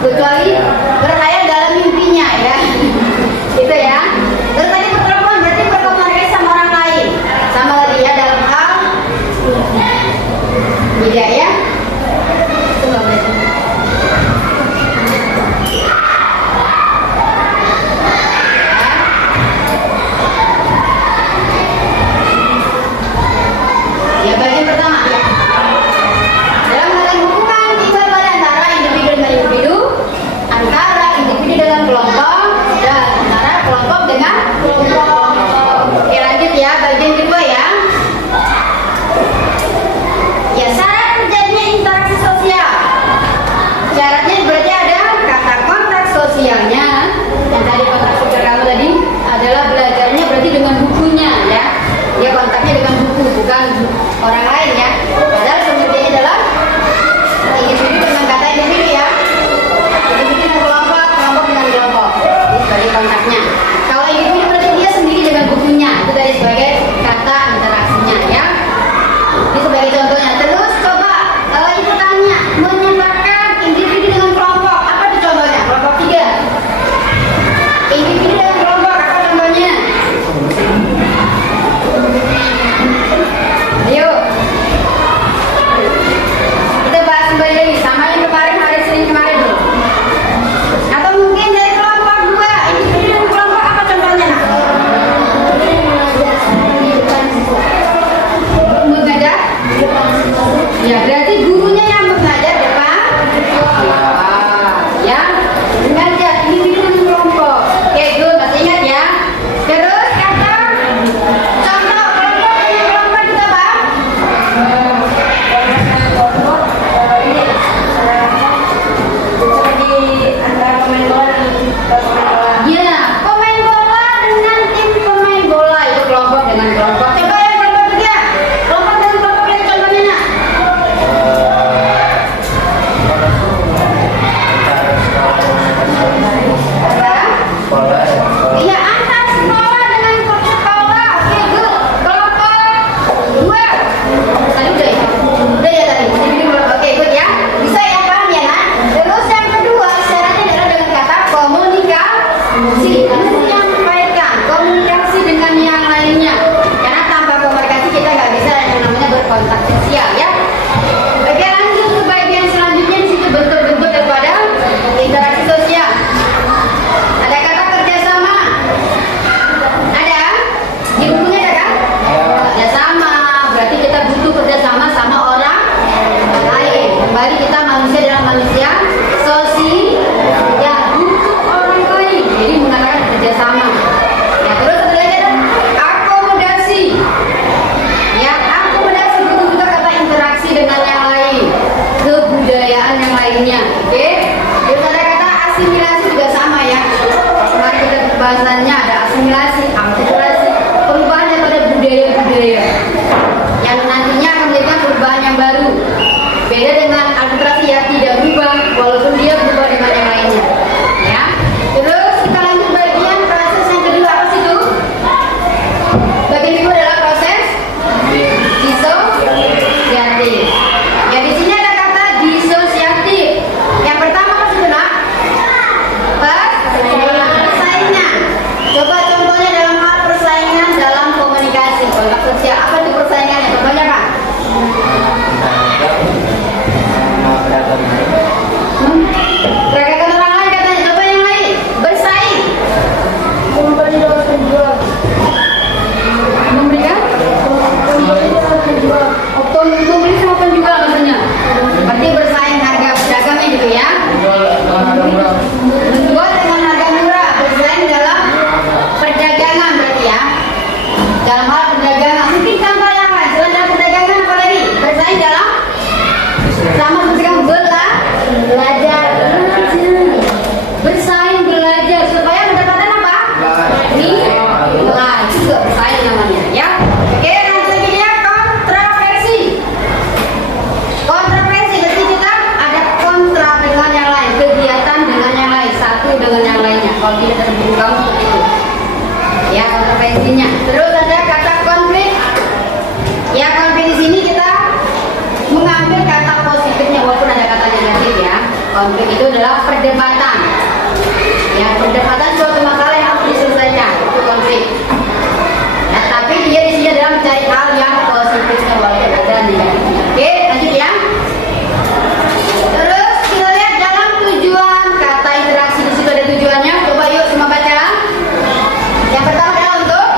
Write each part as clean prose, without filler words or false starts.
kecuali berkhayal dalam mimpinya ya. Gitu ya. Terus tadi pertemuan berarti berkomunikasi sama orang lain, sama dia dalam hal beda ya. Itu nggak boleh. Ya, bagian pertama. Dalam melakukan hubungan tiba-tiba antara individu dengan individu, antara individu dengan kelompok, dan antara kelompok dengan kelompok. Oke, lanjut ya, bagian kedua ya. Ya, syarat terjadinya interaksi sosial. Syaratnya berarti ada kata kontak sosialnya. Yang tadi kontak sosial kamu tadi adalah belajarnya berarti dengan bukunya ya. Dia kontaknya dengan buku, bukan orang lain ya. Padahal sebenarnya adalah individu dengan kata individu ya. Individu dengan kelompok, kelompok dengan kelompok. Ini sebagai kontaknya. Kalau individu berarti dia sendiri dengan bukunya. Itu tadi sebagai kata interaksinya ya. Ini sebagai contohnya. Terus coba ibu tanya, menyamakan individu dengan kelompok. Apa itu contohnya? Kelompok 3. Individu dengan kelompok, apa contohnya? Ayo. Kita bahas kembali lagi sama yang kemarin, hari Senin kemarin tuh. Atau mungkin dari kelompok 2, individu dengan kelompok, apa contohnya? Mengajar? Ya, berarti gurunya yang mengajar ya Pak? Ya, mengajar individu dengan kelompok. Oke, good, masih ingat ya? Terus kata contoh kelompok dengan kelompok kita Pak? Ya, pemain bola dengan tim pemain bola itu kelompok dengan kelompok. Coba yang kelompok 3, kelompok dengan kelompok yang contohnya nak? Iya, antar sekolah dengan sekolah. Oke, good. Kelompok 2. Tadi udah ya? Udah ya tadi? Oke, good ya. Bisa ya, paham ya nak? Terus yang kedua, syaratnya adalah dengan kata komunikasi. Mesti menyampaikan komunikasi dengan yang lainnya. Karena tanpa komunikasi kita nggak bisa yang namanya berkontak sosial ya. Oke, lanjut ke bagian selanjutnya. Di situ bentuk-bentuk daripada interaksi sosial. Ada kata kerjasama. Ada? Di bukunya ada kan? Kerjasama. Berarti kita butuh kerjasama sama orang lain. Kembali kita manusia adalah manusia sosial yang butuh orang lain. Jadi menggunakan kerjasama. Ya, terus ada lagi ada akomodasi. Ya, akomodasi butuh juga kata interaksi dengan yang lain, kebudayaan yang lainnya. Oke? Terus ada kata asimilasi juga sama ya. Kemarin kita bahasannya ada asimilasi, akulturasi, perubahan daripada budaya-budaya yang nantinya akan menjadikan perubahan yang baru. Beda dengan akulturasi ya, tidak berubah walaupun dia berubah dengan Konflik itu adalah perdebatan. Ya, perdebatan suatu masalah yang harus diselesaikan, itu konflik. Ya, tapi dia di sini adalah mencari hal yang positif walaupun ada negatif. Oke, lanjut ya. Terus kita lihat dalam tujuan kata interaksi di situ ada tujuannya. Coba yuk semua baca. Yang pertama adalah untuk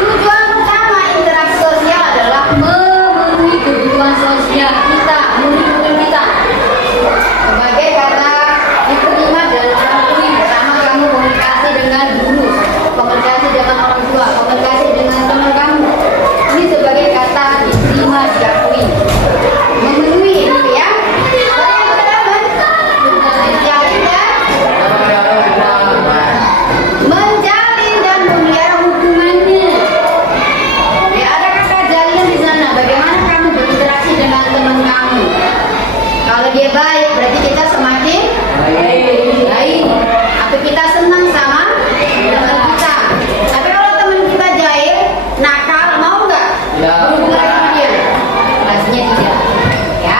tujuan pertama interaksi sosial adalah memenuhi kebutuhan sosial kita, memenuhi kebutuhan kita. Sebagai kata diterima dan diakui, pertama kamu komunikasi dengan guru, komunikasi dengan orang tua, komunikasi dengan teman kamu. Ini sebagai kata diterima, diakui, memenuhi itu ya. Menjalin dan memelihara hubungannya. Ya, ada kata jalin di sana. Bagaimana kamu berinteraksi dengan teman kamu? Kalau dia baik, berarti kita semakin baik. Atau kita senang sama teman kita. Tapi kalau teman kita jahil, nakal, mau nggak berhubungan sama dia? Pastinya tidak. Ya,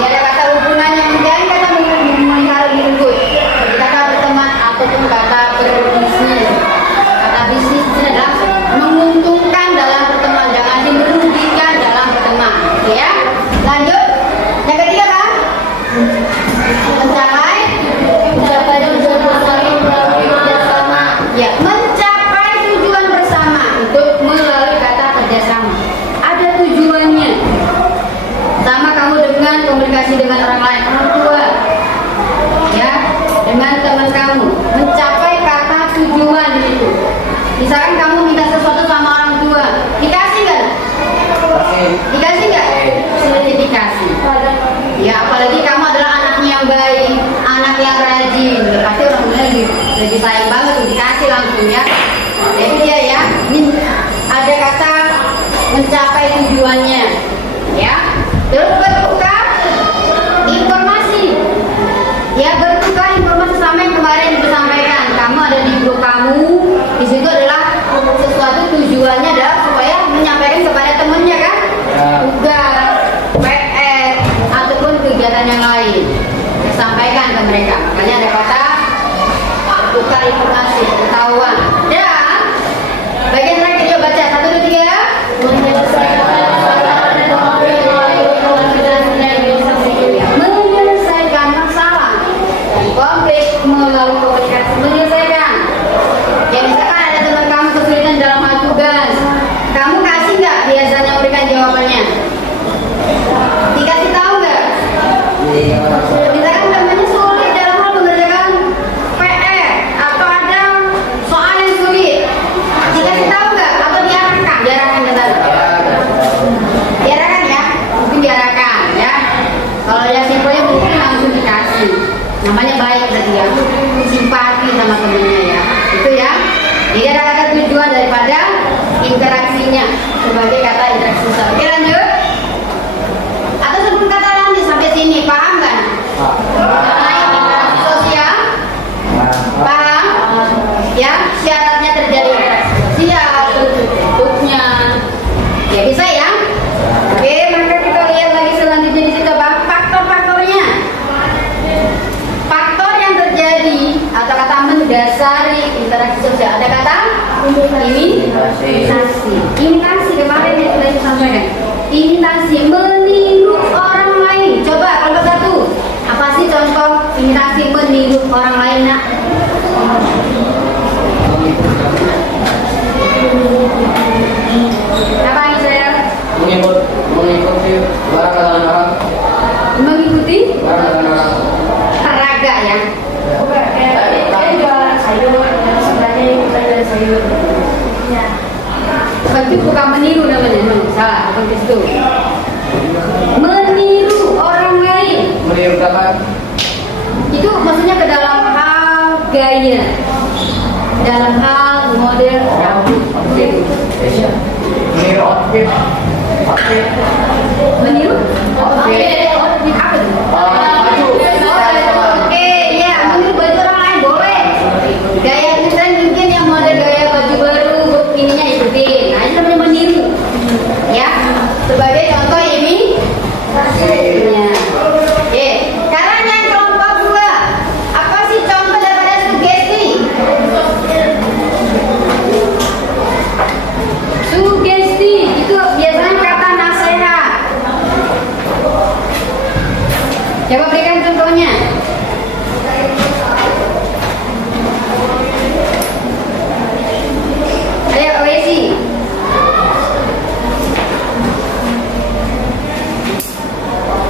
dia ada kata hubungan yang menjalin, kata memelihara direnggut. Kita kata berteman ataupun kata berbisnis. Kata bisnis itu adalah menguntungkan dalam berteman, jangan merugikan dalam berteman. Ya, lanjut. Yang ketiga kan? Mencapai bersama. Ya, mencapai tujuan bersama itu melalui kata kerjasama. Ada tujuannya. Sama kamu dengan komunikasi dengan orang lain, orang tua, ya, dengan teman kamu, mencapai kata tujuan itu. Misalkan kamu minta sesuatu sama orang tua, dikasih nggak? Dikasih nggak? Sudah dikasih. Ya, apalagi kamu adalah anaknya yang baik, anak yang rajin, pasti orang tua lebih sayang banget, dikasih langsung ya. Jadi dia ya, ini ada kata mencapai tujuannya, ya. Terus bertukar informasi, ya, bertukar informasi sama yang kemarin disampaikan. Kamu ada di grup kamu, di situ adalah sesuatu tujuannya adalah supaya menyampaikan kepada temennya kan, tugas, PR ataupun kegiatan yang lain, sampaikan ke mereka. Makanya ada kata tukar informasi, pengetahuan. Dan bagian terakhir coba baca 1, 2, 3. Menyelesaikan masalah dan konflik melalui komunikasi. Menyelesaikan. Ya, misalkan ada teman kamu kesulitan dalam hal tugas, kamu kasih nggak biasanya memberikan jawabannya? Dikasih tahu nggak? Misalkan temannya sulit dalam hal mengerjakan PR atau ada soal yang sulit, dikasih tahu nggak? Atau diarahkan? Diarahkan ke sana. Diarahkan ya, mungkin diarahkan ya. Kalau yang simpelnya mungkin langsung dikasih. Namanya baik berarti ya, simpati sama temennya ya. Itu ya. Jadi ada kata tujuan daripada interaksinya sebagai kata interaksi sosial. Oke, lanjut. Atau sebelum kata lanjut sampai sini, paham kan? Mengenai interaksi sosial? Paham? Ya, syaratnya terjadi interaksi sosial, bentuknya. Ya, bisa ya? Oke, maka kita lihat lagi selanjutnya di situ apa? Faktor-faktornya. Faktor yang terjadi atau kata mendasari interaksi sosial. Ada kata imitasi. Imitasi kemarin yang sudah disampaikan. Imitasi meniru orang lain. Coba kalau satu, apa sih contoh imitasi meniru orang lain? Nak? Apa yang saya? Mengikuti barang orang. Mengikuti Barang orang. olahraga ya. Saya jualan sayur, yang sebenarnya kita jualan sayur. Ya. Bagi bukan meniru namanya, salah, bukan itu. Meniru orang lain. Meniru apa? Itu maksudnya ke dalam hal gaya, dalam hal model rambut. Gitu. Meniru outfit. Outfit. Meniru? Outfit. Outfit apa itu? Baju. Oke, ya, meniru baju orang lain boleh. Gaya kita mungkin yang model gaya baju baru, ininya ikutin. Nah, itu namanya meniru. Ya, Coba berikan contohnya. Ayo, Oesi.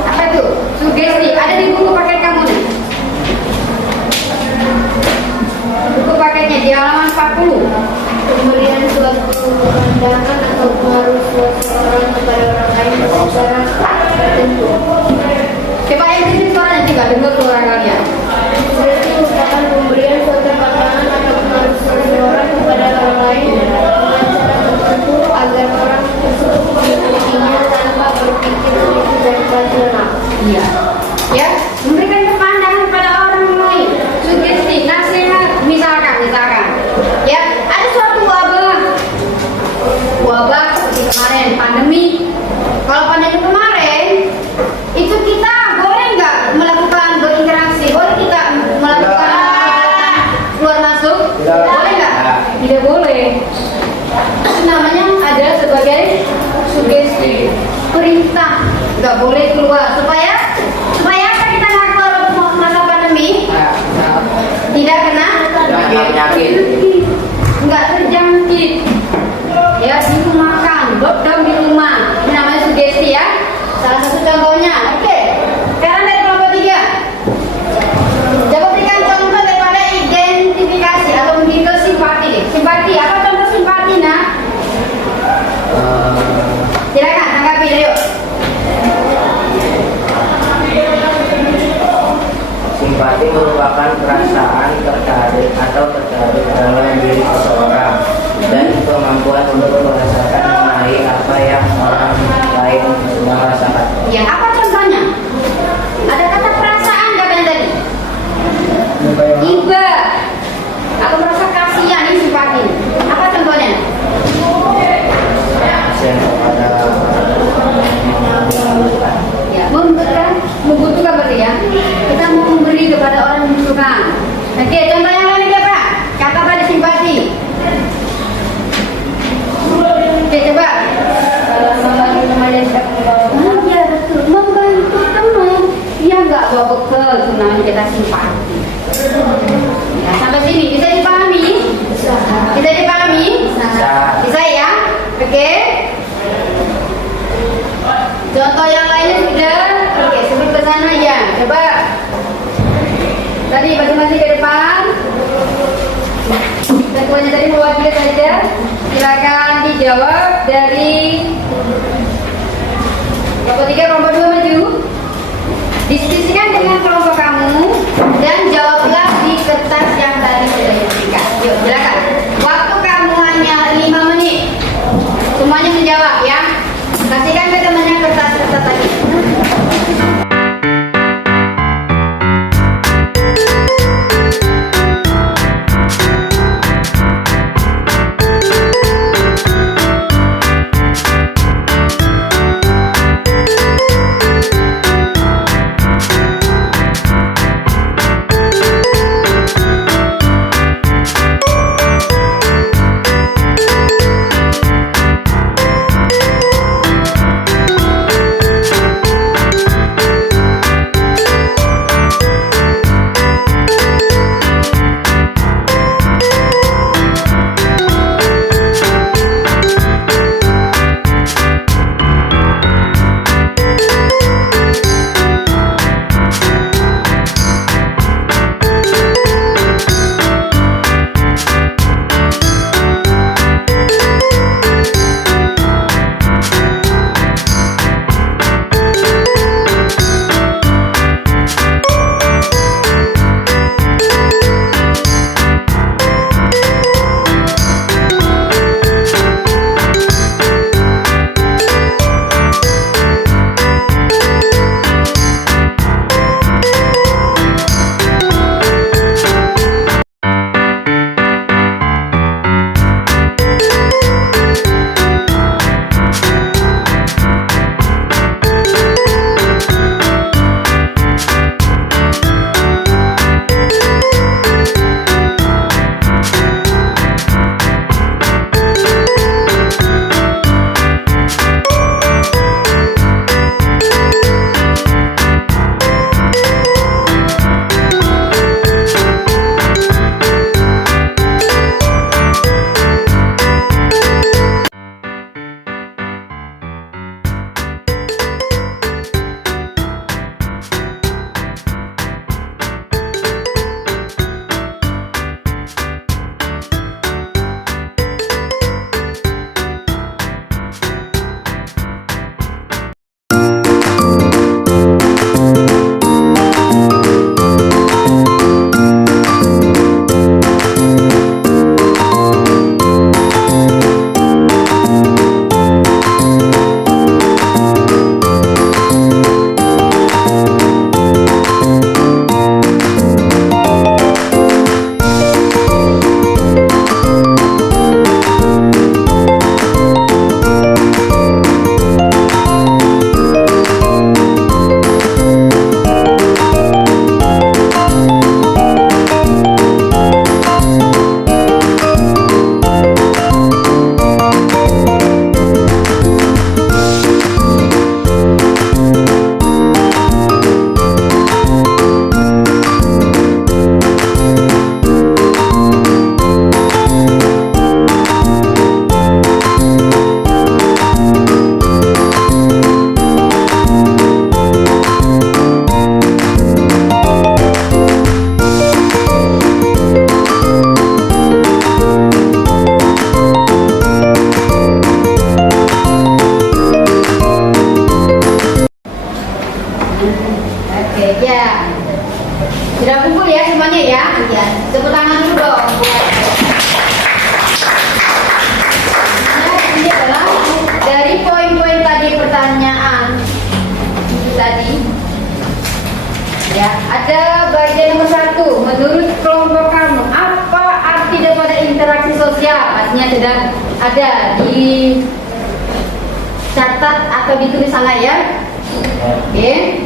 Apa itu? Sugesti. Ada di buku paket kamu nih. Buku paketnya di halaman 40. Pemberian suatu pandangan atau pengaruh seseorang kepada orang lain secara tertentu. Coba yang di suaranya juga dengar suara kalian. Sugesti merupakan pemberian suatu pandangan atau pengaruh seseorang kepada orang lain dengan cara tertentu agar orang tersebut mengikutinya tanpa berpikir kritis dan rasional. Iya. Ya, memberikan pandangan pada orang lain. Sugesti, nasihat, misalkan. Ya, ada suatu wabah seperti kemarin pandemi. Kalau pandemi kemarin, itu kita boleh nggak melakukan berinteraksi? Boleh kita melakukan keluar masuk? Tidak. Boleh nggak? Tidak boleh. Itu namanya ada sebagai sugesti, perintah. Nggak boleh keluar supaya apa kita nggak keluar masa pandemi? Tidak kena Penyakit. nggak terjangkit. Ya, di rumah makan, lockdown di rumah. Ini namanya sugesti ya. Salah satu contohnya. Oke. Sekarang dari kelompok 3. Coba berikan contoh daripada identifikasi atau mungkin ke simpati deh. Simpati, apa contoh simpati nah? Silakan tanggapi yuk. Simpati merupakan perasaan tertarik atau tertarik dalam diri seseorang dan kemampuan untuk merasakan mengenai apa yang orang lain merasakan. Ya, apa contohnya? Ada kata perasaan katanya tadi. Iba. Aku merasa kasihan ini simpati. Apa contohnya? Kasihan kepada orang Ya, membutuhkan berarti ya. Kita mau memberi kepada orang yang membutuhkan. Oke, contoh yang lain lagi apa? Kata pada simpati. Oke, coba. Membagi teman yang tidak membawa bekal. Iya betul, membantu teman yang nggak bawa bekal itu namanya kita simpati. Ya, sampai sini bisa dipahami? Bisa dipahami? Bisa ya? Oke. Contoh yang lainnya sudah. Oke, sebut ke sana ya. Coba. Tadi masing-masing ke depan. Ketuanya tadi mewakili saja. Silakan dijawab dari kelompok 3, kelompok 2 maju. Diskusikan dengan kelompok kamu dan jawablah di kertas yang tadi sudah diberikan. Yuk, silakan. Waktu kamu hanya 5 menit. Semuanya menjawab ya. Kasihkan ke temannya kertas-kertas tadi. Sudah kumpul ya semuanya ya? Iya. Tepuk tangan dulu dong. Nah, ini adalah dari poin-poin tadi pertanyaan tadi. Ya, ada bagian nomor 1. Menurut kelompok kamu, apa arti daripada interaksi sosial? Pastinya sudah ada di catat atau ditulis sana ya. Oke.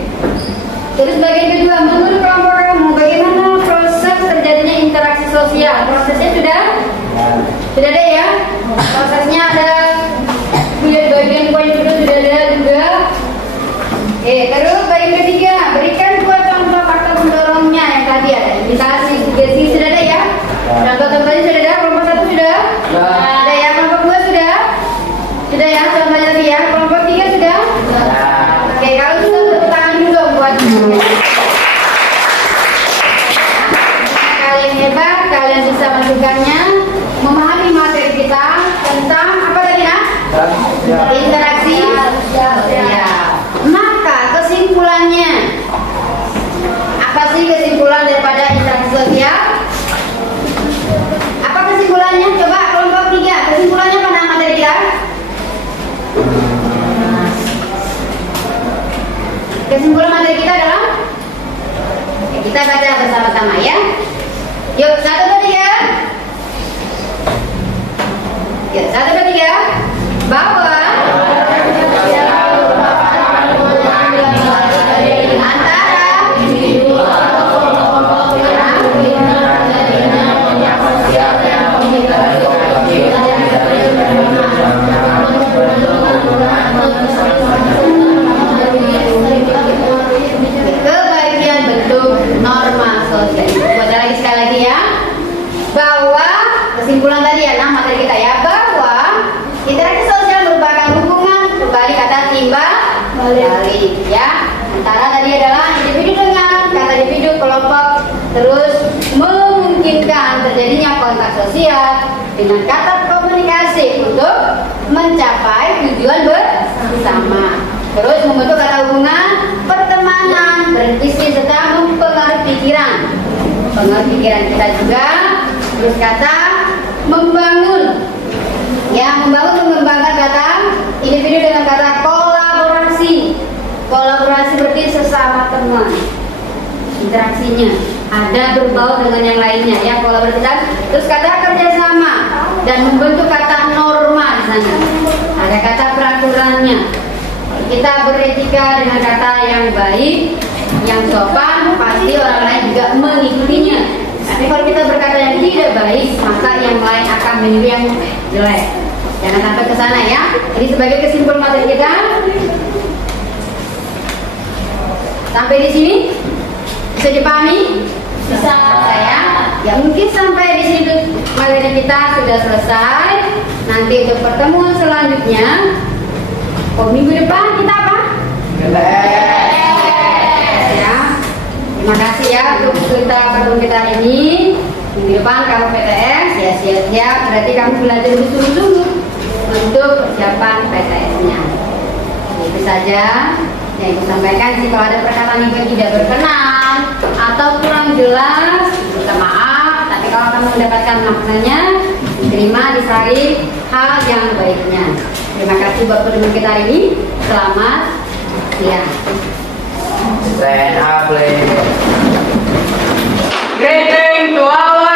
Terus bagian kedua, menurut kelompok kamu, bagaimana proses terjadinya interaksi sosial? Prosesnya sudah ada ya? Prosesnya ada. Bagian poin kedua sudah ada juga. Oke, terus bagian ketiga, berikan 2 contoh faktor pendorongnya yang tadi ada. Indikasi sugesti sudah ada ya? Contoh-contohnya sudah ada. Kelompok 1 sudah? Ada ya. Kelompok 2 sudah? Sudah ya, contohnya tadi ya. Kelompok 3 sudah? Oke, kalau sudah tepuk tangan dulu dong buat kalian hebat, kalian bisa melakukannya, memahami materi kita tentang apa tadi ya? Interaksi sosial. Maka kesimpulannya, apa sih kesimpulan daripada interaksi sosial? Apa kesimpulannya? Coba kelompok 3, kesimpulannya pada materi kita? Kesimpulan materi kita adalah kita baca bersama-sama ya. Yuk, 1, 2, 3. Yuk, 1, 2, 3. Bahwa kebagian bentuk norma sosial. Baca lagi sekali lagi ya. Bahwa kesimpulan tadi ya, nah materi kita ya, bahwa interaksi sosial merupakan hubungan, kembali kata timbal balik ya, antara tadi adalah individu dengan kata individu, kelompok, terus memungkinkan terjadinya kontak sosial dengan kata komunikasi untuk mencapai tujuan bersama. Terus membentuk kata hubungan, pertemanan, berdiskusi serta mempengaruhi pikiran. Mempengaruhi pikiran kita juga. Terus kata membangun. Ya, membangun mengembangkan kata individu dengan kata kolaborasi. Kolaborasi berarti sesama teman. Interaksinya ada berbaur dengan yang lainnya ya, kolaborasi. Terus kata kerjasama dan membentuk kata norma di sana. Ada kata peraturannya. Kita beretika dengan kata yang baik, yang sopan, pasti orang lain juga mengikutinya. Tapi kalau kita berkata yang tidak baik, maka yang lain akan meniru yang jelek. Jangan sampai ke sana ya. Jadi sebagai kesimpulan materi kita, sampai di sini bisa dipahami? Bisa ya. Ya mungkin sampai di sini materi kita sudah selesai. Nanti untuk pertemuan selanjutnya, minggu depan kita apa? Ya. Terima kasih ya untuk pertemuan kita hari ini. Minggu depan kamu PTS ya, siap-siap. Berarti kamu belajar bersungguh-sungguh untuk persiapan PTS-nya. Itu saja yang Ibu sampaikan. Jika ada perkataan yang tidak berkenan atau kurang jelas, minta maaf. Tapi kalau kamu mendapatkan maknanya, terima, disalib hal yang baiknya. Terima kasih buat pertemuan kita hari ini. Selamat siang. Stand up, please. Greeting to all